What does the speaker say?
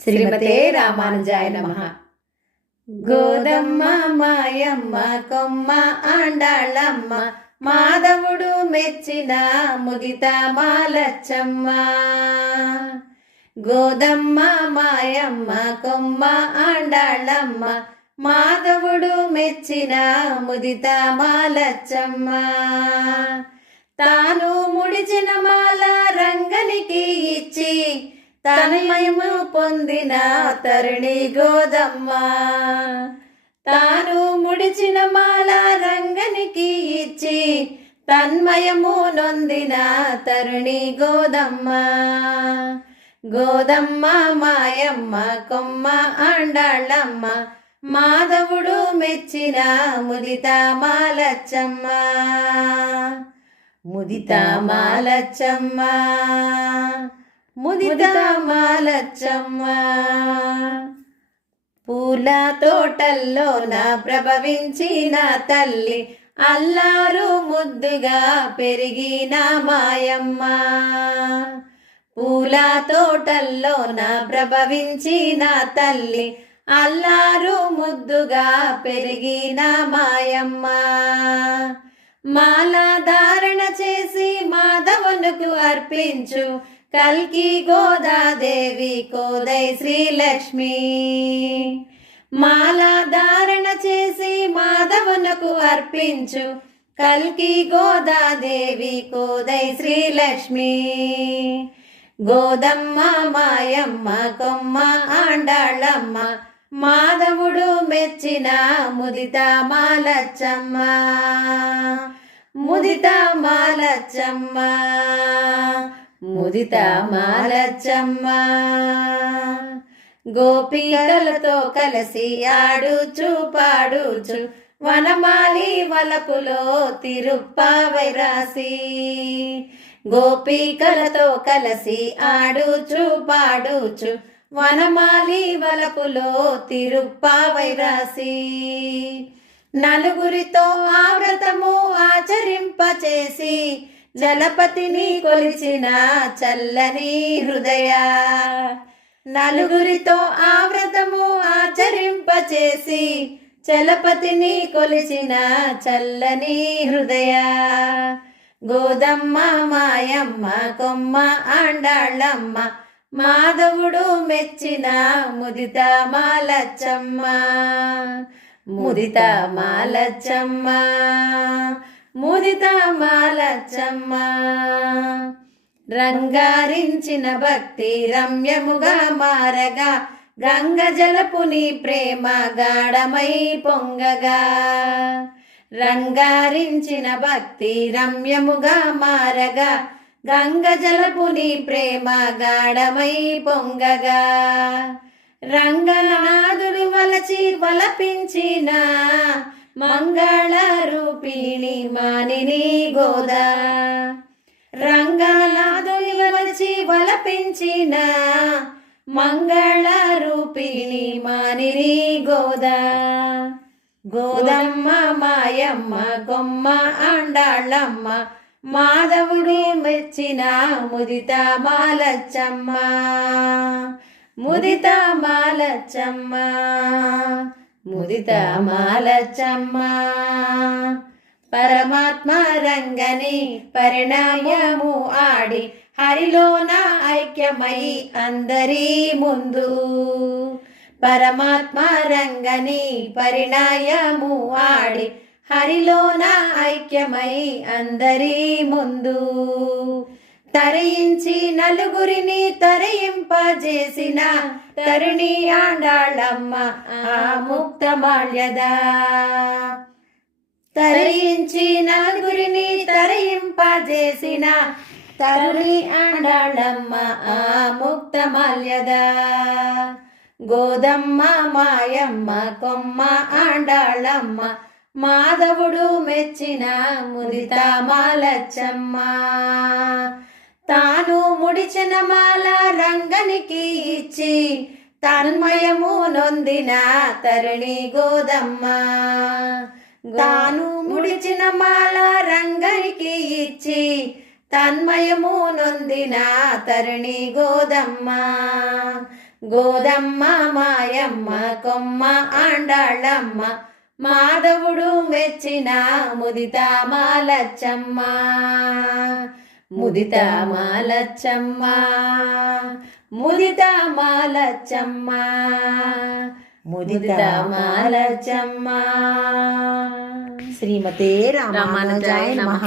శ్రీమతే రామానుజాయ నమః. గోదమ్మ మాయమ్మ కొమ్మ ఆండాళ్ళమ్మ మాధవుడు మెచ్చిన ముదిత మాలచ్చమ్మ. గోదమ్మ మాయమ్మ కొమ్మ ఆండాళ్ళమ్మ మాధవుడు మెచ్చిన ముదిత మాలచ్చమ్మ. తాను ముడిచిన మాల రంగనికి ఇచ్చి తన్మయము పొందిన తరుణి గోదమ్మ. తాను ముడిచిన మాల రంగనికి ఇచ్చి తన్మయము నొందిన తరుణి గోదమ్మ. గోదమ్మ మాయమ్మ కొమ్మ ఆండాళ్ళమ్మ మాధవుడు మెచ్చిన ముదిత మాలచ్చమ్మ. ముదిత మాలచ్చమ్మ ముదిత మాలచ్చమ్మ. పూల తోటల్లోన ప్రభవించిన తల్లి అల్లారు ముద్దుగా పెరిగిన మాయమ్మ. పూల తోటల్లోన ప్రభవించిన తల్లి అల్లారు ముద్దుగా పెరిగిన మాయమ్మ. మాల ధారణ చేసి మాధవునికి అర్పించు కల్కి గోదాదేవి కోదై శ్రీలక్ష్మి. మాల ధారణ చేసి మాధవునకు అర్పించు కల్కి గోదాదేవి కోదై శ్రీలక్ష్మి. గోదమ్మ మాయమ్మ కొమ్మ ఆండాళ్ళమ్మ మాధవుడు మెచ్చిన ముదిత మాలచ్చమ్మ. ముదిత మాలచ్చమ్మ ముదిత మాలచ్చమ్మ. గోపికలతో కలిసి ఆడుచు పాడుచు వనమాలి వలపులో తిరుప్పావై రాసి. గోపికలతో కలిసి ఆడుచు పాడుచు వనమాలి వలపులో తిరుప్పావై రాసి. నలుగురితో ఆ వ్రతము ఆచరింపచేసి జలపతిని కొలిచిన చల్లని హృదయ. నలుగురితో ఆ వ్రతము ఆచరింపచేసి చలపతిని కొలిచిన చల్లని హృదయ. గోదమ్మ మాయమ్మ కొమ్మ ఆండాళ్ళమ్మ మాధవుడు మెచ్చిన ముదిత మాలచ్చమ్మ. ముదిత మాలచ్చమ్మ ముదిత మాలచ్చమ్మ. రంగారించిన భక్తి రమ్యముగా మారగా గంగ జలపుని ప్రేమ గాఢమై పొంగగా. రంగారించిన భక్తి రమ్యముగా మారగా గంగ జలపుని ప్రేమ గాఢమై పొంగగా. రంగనాథుడు వలచి వలపించిన మంగళ రూపిణి మానిని గోదా. రంగనాథుని వలచి వలపించిన మంగళ రూపిణి మానిని గోదా. గోదమ్మ మాయమ్మ కొమ్మ ఆండాళ్ళమ్మ మాధవుడు మెచ్చిన ముదిత మాలచ్చమ్మ. ముదిత మాలచ్చమ్మ ముదిత మాలచ్చమ్మ. పరమాత్మ రంగని పరిణామము ఆడి హరిలోన ఐక్యమై అందరి ముందు. పరమాత్మ రంగని పరిణామము ఆడి హరిలోన ఐక్యమై అందరి ముందు. తరయించి నలుగురిని తరయింపజేసిన తరుణి ఆండాళ్ళమ్మ ఆ ముక్తమాల్యద. తరయించి నలుగురిని తరయింపజేసిన తరుణి ఆండాళ్ళమ్మ ఆ ముక్తమాల్యద. గోదమ్మ మాయమ్మ కొమ్మ ఆండాళ్ళమ్మ మాధవుడు మెచ్చిన ముదిత మాలచ్చమ్మ. తాను ముడిచిన మాల రంగనికి ఇచ్చి తన్మయము నొందిన తరుణి గోదమ్మ. తాను ముడిచిన మాల రంగనికి ఇచ్చి తన్మయము నొందిన తరుణి గోదమ్మ. గోదమ్మ మాయమ్మ కొమ్మ ఆండాళ్ళమ్మ మాధవుడు మెచ్చిన ముదిత మాలచ్చమ్మ ముదిత మాలచ్చమ్మ ముదిత మాలచ్చమ్మ ముదిత మాలచ్చమ్మ. శ్రీమతే రామానుజాయ నమః.